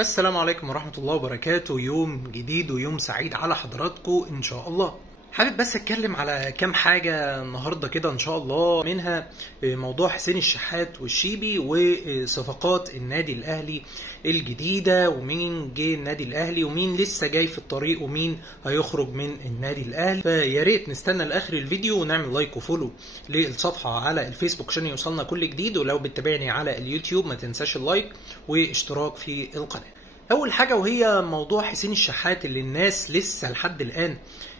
السلام عليكم ورحمة الله وبركاته. يوم جديد ويوم سعيد على حضراتكم إن شاء الله. حابب بس أتكلم على كام حاجة النهاردة كده إن شاء الله، منها موضوع حسين الشحات والشيبي وصفقات النادي الأهلي الجديدة، ومين جه النادي الأهلي ومين لسه جاي في الطريق ومين هيخرج من النادي الأهلي. فيا ريت نستنى لآخر الفيديو ونعمل لايك وفولو للصفحة على الفيسبوك عشان يوصلنا كل جديد، ولو بتتابعني على اليوتيوب ما تنساش اللايك واشتراك في القناة. أول حاجة وهي موضوع حسين الشحات اللي الناس لسه لحد الآن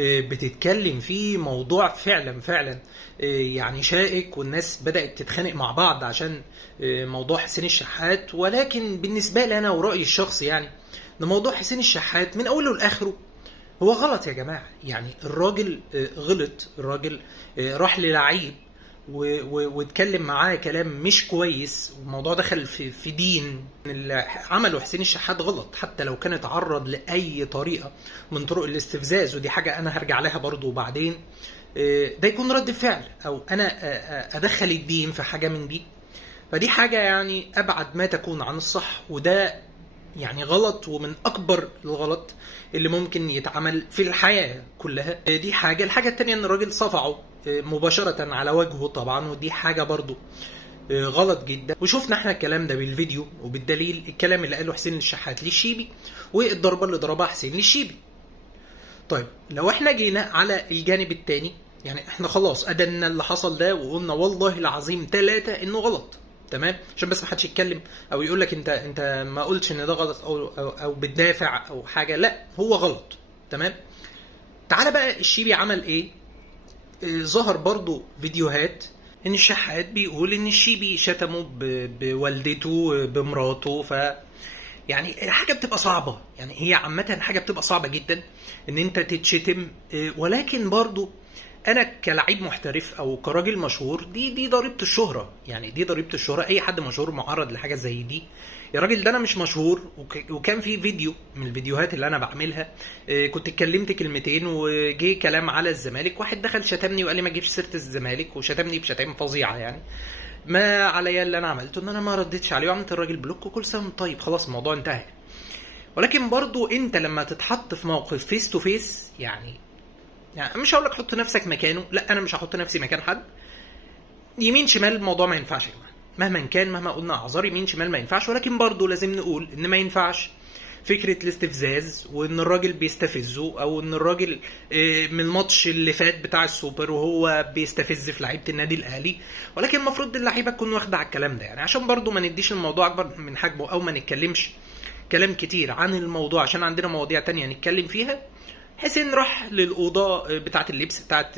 بتتكلم فيه. موضوع فعلا يعني شائك، والناس بدأت تتخانق مع بعض عشان موضوع حسين الشحات. ولكن بالنسبة لي أنا ورأيي الشخصي يعني ان موضوع حسين الشحات من أوله لآخره هو غلط يا جماعة. يعني الراجل غلط، الراجل راح للعيب واتكلم معاه كلام مش كويس، والموضوع دخل في دين. اللي عمله حسين الشحات غلط، حتى لو كان اتعرض لأي طريقة من طرق الاستفزاز، ودي حاجة أنا هرجع لها برضو بعدين. ده يكون رد فعل، أو أنا أدخل الدين في حاجة من دي، فدي حاجة يعني أبعد ما تكون عن الصح، وده يعني غلط ومن أكبر الغلط اللي ممكن يتعمل في الحياة كلها. دي حاجة. الحاجة التانية ان الراجل صفعه مباشرة على وجهه طبعا، ودي حاجة برضو غلط جدا. وشوفنا احنا الكلام ده بالفيديو وبالدليل، الكلام اللي قاله حسين الشحات للشيبي والضربة اللي ضربها حسين للشيبي. طيب لو احنا جينا على الجانب التاني، يعني احنا خلاص أدلنا اللي حصل ده وقلنا والله العظيم 3 انه غلط، تمام، عشان بس ما حدش يتكلم او يقول لك انت ما قلتش ان ده غلط او بتدافع او حاجه. لا، هو غلط، تمام. تعالى بقى الشيبي عمل ايه. ظهر برضو فيديوهات ان الشحات بيقول ان الشيبي شتمه بوالدته بمراته. ف يعني حاجه بتبقى صعبه، يعني هي عامه حاجه بتبقى صعبه جدا ان انت تتشتم. ولكن برضو انا كلاعب محترف او كراجل مشهور، دي ضريبه الشهره. يعني دي ضريبه الشهره، اي حد مشهور معرض لحاجه زي دي. يا راجل ده انا مش مشهور، وكان في فيديو من الفيديوهات اللي انا بعملها كنت اتكلمت كلمتين وجي كلام على الزمالك، واحد دخل شتمني وقال لي ما تجيبش سيره الزمالك، وشتمني بشتائم فظيعه. يعني ما عليا اللي انا عملته ان انا ما ردتش عليه وعملت الراجل بلوك وكل سنه طيب، خلاص الموضوع انتهى. ولكن برضو انت لما تتحط في موقف فيس تو فيس، يعني مش هقول لك حط نفسك مكانه، لا انا مش هحط نفسي مكان حد. يمين شمال الموضوع ما ينفعش يا جماعه، مهما كان، مهما قلنا اعذار يمين شمال ما ينفعش. ولكن برضه لازم نقول ان ما ينفعش فكره الاستفزاز، وان الراجل بيستفزه، او ان الراجل من الماتش اللي فات بتاع السوبر وهو بيستفز في لعيبه النادي الاهلي. ولكن المفروض اللعيبه تكون واخده على الكلام ده، يعني عشان برضه ما نديش الموضوع اكبر من حجمه، او ما نتكلمش كلام كتير عن الموضوع عشان عندنا مواضيع تانية نتكلم فيها. حسين راح للأوضة بتاعة اللبس بتاعة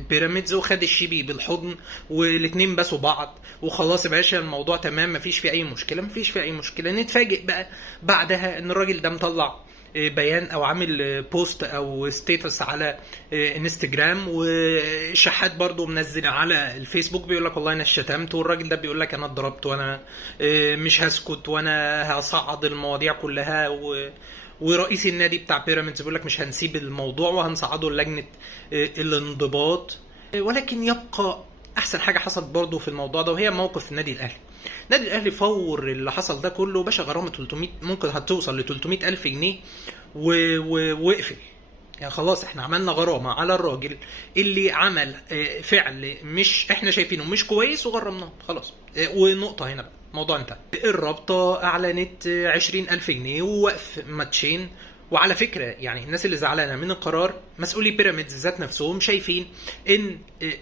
بيراميدز وخد الشيبي بالحضن، والاتنين باسوا بعض، وخلاص يا باشا الموضوع تمام، مفيش فيه أي مشكلة، مفيش فيه أي مشكلة. نتفاجئ بقى بعدها إن الراجل ده مطلع بيان أو عامل بوست أو ستيتس على انستجرام، وشحات برضو منزل على الفيسبوك بيقول لك والله أنا شتمت، والراجل ده بيقول لك أنا اتضربت وأنا مش هسكت وأنا هصعد المواضيع كلها. ورئيس النادي بتاع بيراميدز بيقول لك مش هنسيب الموضوع وهنصعده لجنه الانضباط. ولكن يبقى احسن حاجه حصلت برضو في الموضوع ده، وهي موقف النادي الاهلي. النادي الاهلي فور اللي حصل ده كله باشا غرامه 300، ممكن هتوصل ل 300,000 جنيه واقفل. يعني خلاص احنا عملنا غرامه على الراجل اللي عمل فعل مش احنا شايفينه مش كويس، وغرمناه خلاص، ونقطه هنا بقى الموضوع انتهى. الرابطه اعلنت 20,000 جنيه ووقف ماتشين. وعلى فكره يعني الناس اللي زعلانه من القرار مسؤولي بيراميدز ذات نفسهم شايفين ان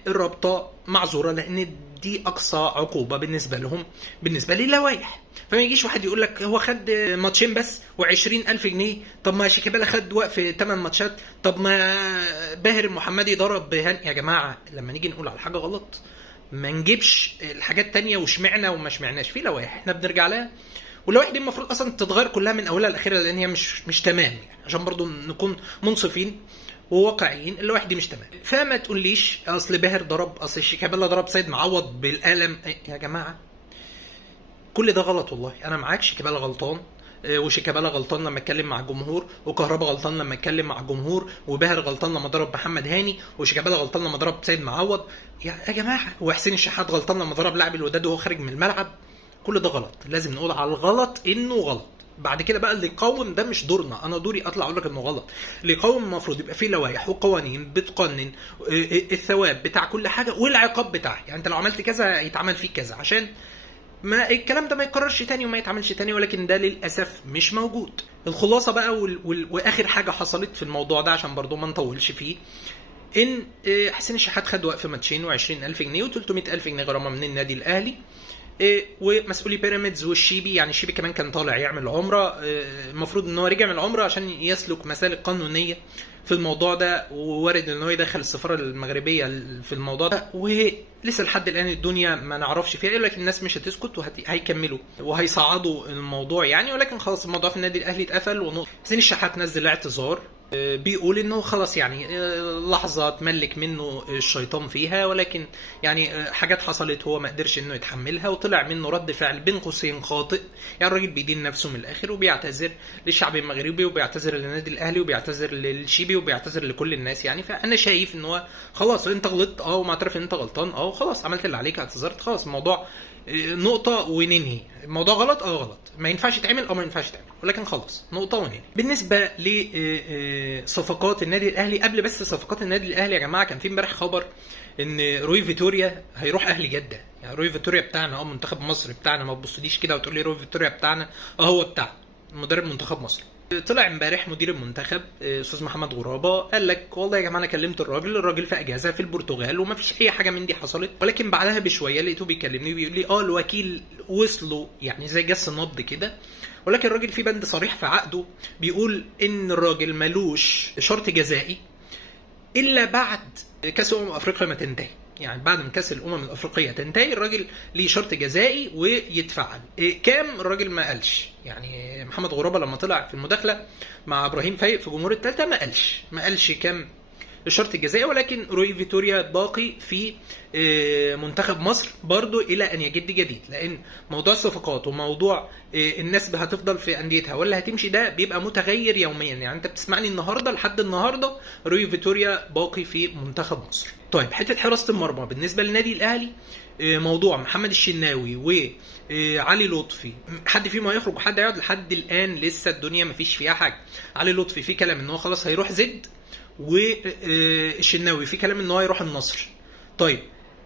الرابطه معذوره، لان دي اقصى عقوبه بالنسبه لهم بالنسبه للوائح. فما يجيش واحد يقول لك هو خد ماتشين بس و20,000 جنيه، طب ما شيكابالا خد وقف 8 ماتشات، طب ما باهر المحمدي ضرب يا جماعه لما نيجي نقول على حاجه غلط ما نجيبش الحاجات تانية وشمعنا وما شمعناش. في لوائح احنا بنرجع لها، واللوائح دي المفروض اصلا تتغير كلها من اولها لاخرها، لان هي مش تمام. يعني عشان برضو نكون منصفين وواقعيين، اللوائح دي مش تمام. فما تقوليش اصل باهر ضرب، اصل شيكابالا ضرب سيد معوض بالقلم. يا جماعه كل ده غلط والله. انا معاك، شيكابالا غلطان، وشيكابالا غلطان لما اتكلم مع الجمهور، وكهربا غلطان لما اتكلم مع الجمهور، وباهر غلطان لما ضرب محمد هاني، وشيكابالا غلطان لما ضرب سيد معوض. يا جماعه، وحسين الشحات غلطان لما ضرب لاعب الوداد وهو خارج من الملعب. كل ده غلط، لازم نقول على الغلط انه غلط. بعد كده بقى اللي يقاوم ده مش دورنا، انا دوري اطلع اقول لك انه غلط. اللي يقاوم المفروض يبقى فيه لوائح وقوانين بتقنن الثواب بتاع كل حاجه والعقاب بتاعها، يعني انت لو عملت كذا يتعمل فيك كذا، عشان ما الكلام ده ما يتكررش تاني وما يتعملش تاني، ولكن ده للاسف مش موجود. الخلاصه بقى واخر حاجه حصلت في الموضوع ده عشان برضو ما نطولش فيه، ان حسين الشحات خد وقف ماتشين و20,000 جنيه و300,000 جنيه غرامه من النادي الاهلي، ومسؤولي بيراميدز والشيبي، يعني الشيبي كمان كان طالع يعمل عمره، المفروض ان هو رجع من العمره عشان يسلك مسالك قانونيه في الموضوع ده، ووارد ان هو يدخل السفاره المغربيه في الموضوع ده، ولسه لحد الان الدنيا ما نعرفش فيها ايه، لكن الناس مش هتسكت وهيكملوا وهيصعدوا الموضوع يعني، ولكن خلاص الموضوع في النادي الاهلي اتقفل. حسين الشحات نزل اعتذار بيقول انه خلاص يعني لحظه تملك منه الشيطان فيها، ولكن يعني حاجات حصلت هو ما قدرش انه يتحملها، وطلع منه رد فعل بين قوسين خاطئ، يعني الراجل بيدين نفسه من الاخر وبيعتذر للشعب المغربي وبيعتذر للنادي الاهلي وبيعتذر للشيبي وبيعتذر لكل الناس يعني. فانا شايف ان هو خلاص انت غلطت ومعترف ان انت غلطان خلاص عملت اللي عليك اعتذرت، خلاص الموضوع نقطه وننهي. الموضوع غلط غلط، ما ينفعش يتعمل ما ينفعش يتعمل، ولكن خلاص نقطه وننهي. بالنسبه لصفقات النادي الاهلي، قبل بس صفقات النادي الاهلي يا جماعه، كان في امبارح خبر ان روي فيتوريا هيروح اهلي جده. يعني روي فيتوريا بتاعنا منتخب مصر بتاعنا، ما تبصليش كده وتقول لي روي فيتوريا بتاعنا هو بتاع مدرب منتخب مصر. طلع امبارح مدير المنتخب استاذ محمد غرابه قال لك والله يا جماعه انا كلمت الراجل في اجازه في البرتغال وما فيش اي حاجه من دي حصلت، ولكن بعدها بشويه لقيته بيكلمني بيقول لي الوكيل وصلوا يعني زي جس نبض كده، ولكن الراجل في بند صريح في عقده بيقول ان الراجل ملوش شرط جزائي الا بعد كاس افريقيا ما تنتهي، يعني بعد ما كاس الامم الافريقيه تنتهي الراجل ليه شرط جزائي ويتفعل. كام الراجل ما قالش، يعني محمد غرابه لما طلع في المداخله مع ابراهيم فايق في جمهور الثالثه ما قالش كام الشرط الجزائي، ولكن روي فيتوريا باقي في منتخب مصر برضو الى ان يجد جديد، لان موضوع الصفقات وموضوع الناس هتفضل في انديتها ولا هتمشي ده بيبقى متغير يوميا، يعني انت بتسمعني النهارده لحد النهارده روي فيتوريا باقي في منتخب مصر. طيب حته حراسه المرمى بالنسبه للنادي الاهلي، موضوع محمد الشناوي وعلي لطفي، حد فيهم هيخرج وحد هيقعد؟ لحد الان لسه الدنيا مفيش فيها حاجه. علي لطفي في كلام ان هو خلاص هيروح زد، والشناوي في كلام ان هو يروح النصر. طيب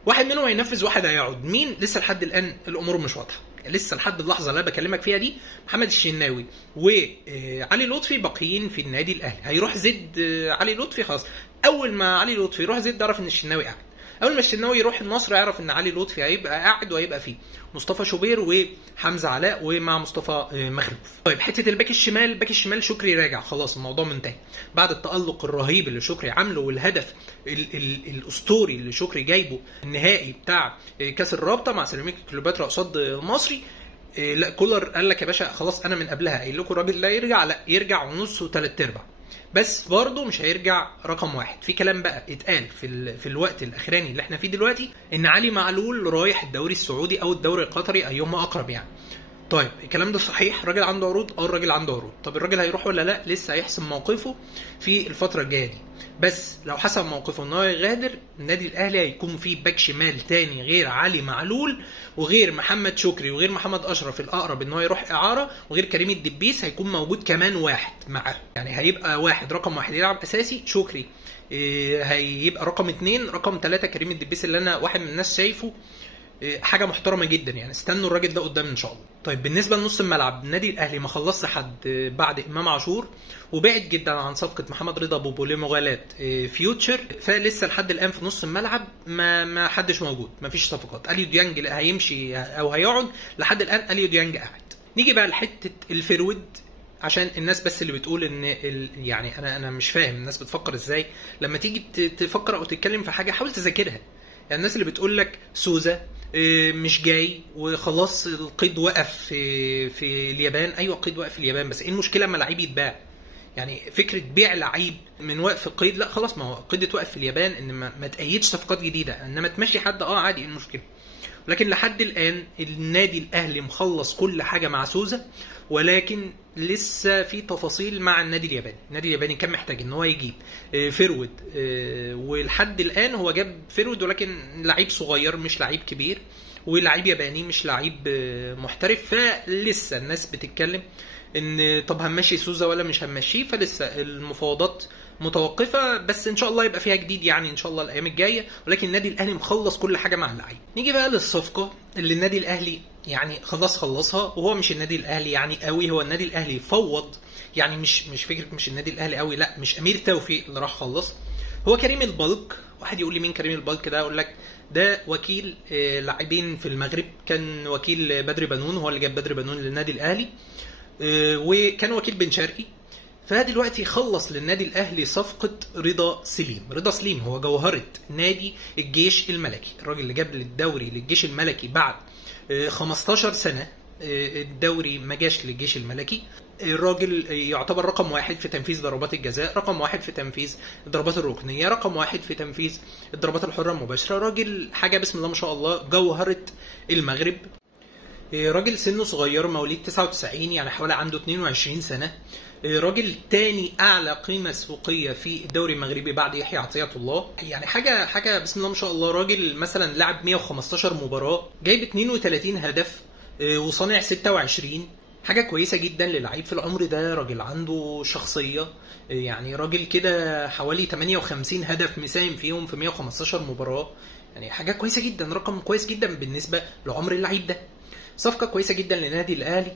واحد منهم هينفذ واحد هيقعد، مين؟ لسه لحد الان الامور مش واضحه، لسه لحد اللحظه اللي انا بكلمك فيها دي محمد الشناوي وعلي لطفي باقيين في النادي الاهلي. هيروح زد علي لطفي خلاص، اول ما علي لطفي يروح زد اعرف ان الشناوي قاعد، اول ما الشناوي يروح النصر يعرف ان علي لطفي هيبقى قاعد وهيبقى فيه مصطفى شوبير وحمزه علاء ومع مصطفى مخلوف. طيب حته الباك الشمال شكري راجع خلاص، الموضوع منتهي بعد التالق الرهيب اللي شكري عامله والهدف الاسطوري اللي شكري جايبه النهائي بتاع كاس الرابطه مع سيراميكا كليوباترا قصاد المصري. لا كولر قال لك يا باشا خلاص انا من قبلها قايل لكم الراجل لا يرجع، لا يرجع ونص وثلاث ارباع، بس برضه مش هيرجع رقم واحد. في كلام بقى اتقال في الوقت الاخراني اللي احنا فيه دلوقتي ان علي معلول رايح الدوري السعودي او الدوري القطري ايهما اقرب يعني. طيب الكلام ده صحيح؟ الراجل عنده عروض؟ الراجل عنده عروض. طب الراجل هيروح ولا لا؟ لسه هيحسم موقفه في الفتره الجايه دي، بس لو حسب موقفه ان هو يغادر النادي الاهلي هيكون فيه باك شمال تاني غير علي معلول وغير محمد شكري وغير محمد اشرف الاقرب ان هو يروح اعاره وغير كريم الدبيس، هيكون موجود كمان واحد معاه، يعني هيبقى رقم واحد يلعب اساسي شكري، هيبقى رقم 2 رقم 3 كريم الدبيس اللي انا واحد من الناس شايفه حاجه محترمه جدا، يعني استنوا الراجل ده قدام ان شاء الله. طيب بالنسبه لنص الملعب النادي الاهلي ما خلصش حد بعد امام عاشور، وبعد جدا عن صفقه محمد رضا بوبو لمغالاه فيوتشر، فلسه لحد الان في نص الملعب ما حدش موجود، ما فيش صفقات. اليو ديانج هيمشي او هيقعد، لحد الان اليو ديانج قاعد. نيجي بقى لحته الفيرود، عشان الناس بس اللي بتقول ان يعني انا مش فاهم الناس بتفكر ازاي لما تيجي تفكر او تتكلم في حاجه، حاول تذاكرها. يعني الناس اللي بتقول لك سوزا مش جاي وخلاص القيد وقف في اليابان، ايوه القيد وقف في اليابان، بس ايه المشكله اما لعيب يتباع؟ يعني فكره بيع لعيب من وقف القيد، لا خلاص ما هو القيد اتوقف في اليابان، ان ما تأيدش صفقات جديده، انما تمشي حد عادي، ايه المشكله؟ لكن لحد الان النادي الاهلي مخلص كل حاجه مع سوزا، ولكن لسه في تفاصيل مع النادي الياباني. النادي الياباني كان محتاج ان هو يجيب فيرود، ولحد الان هو جاب فيرود ولكن لعيب صغير مش لعيب كبير، ولعيب ياباني مش لعيب محترف، فلسه الناس بتتكلم ان طب هنمشي سوزا ولا مش هنمشيه، فلسه المفاوضات متوقفه، بس ان شاء الله يبقى فيها جديد يعني ان شاء الله الايام الجايه. ولكن النادي الاهلي مخلص كل حاجه مع اللعيب. نيجي بقى للصفقه اللي النادي الاهلي يعني خلصها، وهو مش النادي الاهلي يعني قوي، هو النادي الاهلي فوض، يعني مش فكره مش النادي الاهلي قوي، لا مش امير توفيق اللي راح خلص، هو كريم البلق. واحد يقول لي مين كريم البلق ده؟ اقول لك ده وكيل لاعبين في المغرب، كان وكيل بدر بنون، هو اللي جاب بدر بنون للنادي الاهلي، وكان وكيل بن شرقي. فدلوقتي خلص للنادي الاهلي صفقه رضا سليم. رضا سليم هو جوهره نادي الجيش الملكي، الراجل اللي جاب للدوري للجيش الملكي بعد 15 سنه الدوري ما جاش للجيش الملكي. الراجل يعتبر رقم واحد في تنفيذ ضربات الجزاء، رقم واحد في تنفيذ الضربات الركنيه، رقم واحد في تنفيذ الضربات الحره المباشره. راجل حاجه بسم الله ما شاء الله، جوهره المغرب. راجل سنه صغير، مواليد 99 يعني حوالي عنده 22 سنه. راجل تاني اعلى قيمه سوقيه في الدوري المغربي بعد يحيى عطيه الله. يعني حاجه بسم الله ما شاء الله. راجل مثلا لعب 115 مباراه، جايب 32 هدف وصانع 26. حاجه كويسه جدا للعيب في العمر ده. راجل عنده شخصيه، يعني راجل كده حوالي 58 هدف مساهم فيهم في 115 مباراه، يعني حاجه كويسه جدا، رقم كويس جدا بالنسبه لعمر اللعيب ده. صفقه كويسه جدا للنادي الاهلي،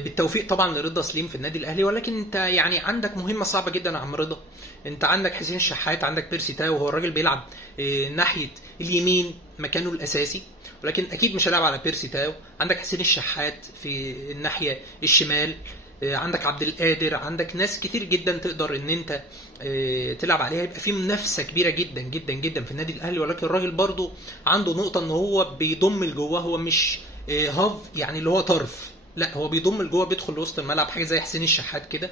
بالتوفيق طبعا لرضا سليم في النادي الاهلي. ولكن انت يعني عندك مهمه صعبه جدا يا عم رضا. انت عندك حسين الشحات، عندك بيرسي تاو، وهو الراجل بيلعب ناحيه اليمين مكانه الاساسي، ولكن اكيد مش هيلعب على بيرسي تاو. عندك حسين الشحات في الناحيه الشمال، عندك عبد القادر، عندك ناس كتير جدا تقدر ان انت تلعب عليها. يبقى في منافسه كبيره جدا جدا جدا في النادي الاهلي. ولكن الراجل برضو عنده نقطه ان هو بيضم لجوه، هو مش هاف يعني اللي هو طرف، لا هو بيضم لجوه، بيدخل لوسط الملعب، حاجه زي حسين الشحات كده.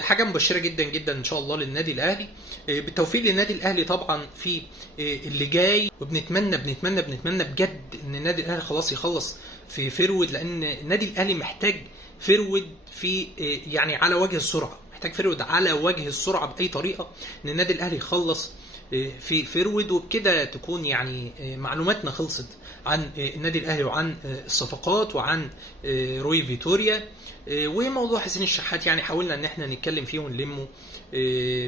حاجه مبشره جدا جدا ان شاء الله للنادي الاهلي. بالتوفيق للنادي الاهلي طبعا في اللي جاي. وبنتمنى بنتمنى بنتمنى بجد ان النادي الاهلي خلاص يخلص في فيرود، لان النادي الاهلي محتاج فيرود في يعني على وجه السرعه، محتاج فيرود على وجه السرعه باي طريقه، ان النادي الاهلي يخلص في فيرود. وبكده تكون يعني معلوماتنا خلصت عن النادي الاهلي وعن الصفقات وعن روي فيتوريا وموضوع حسين الشحات. يعني حاولنا ان احنا نتكلم فيه ونلمه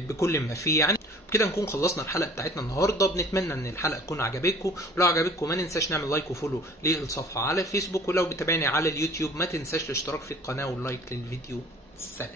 بكل ما فيه يعني. بكده نكون خلصنا الحلقه بتاعتنا النهارده. بنتمنى ان الحلقه تكون عجبتكم، ولو عجبتكم ما ننساش نعمل لايك وفولو للصفحه على فيسبوك، ولو بتابعني على اليوتيوب ما تنساش الاشتراك في القناه واللايك للفيديو. سلام.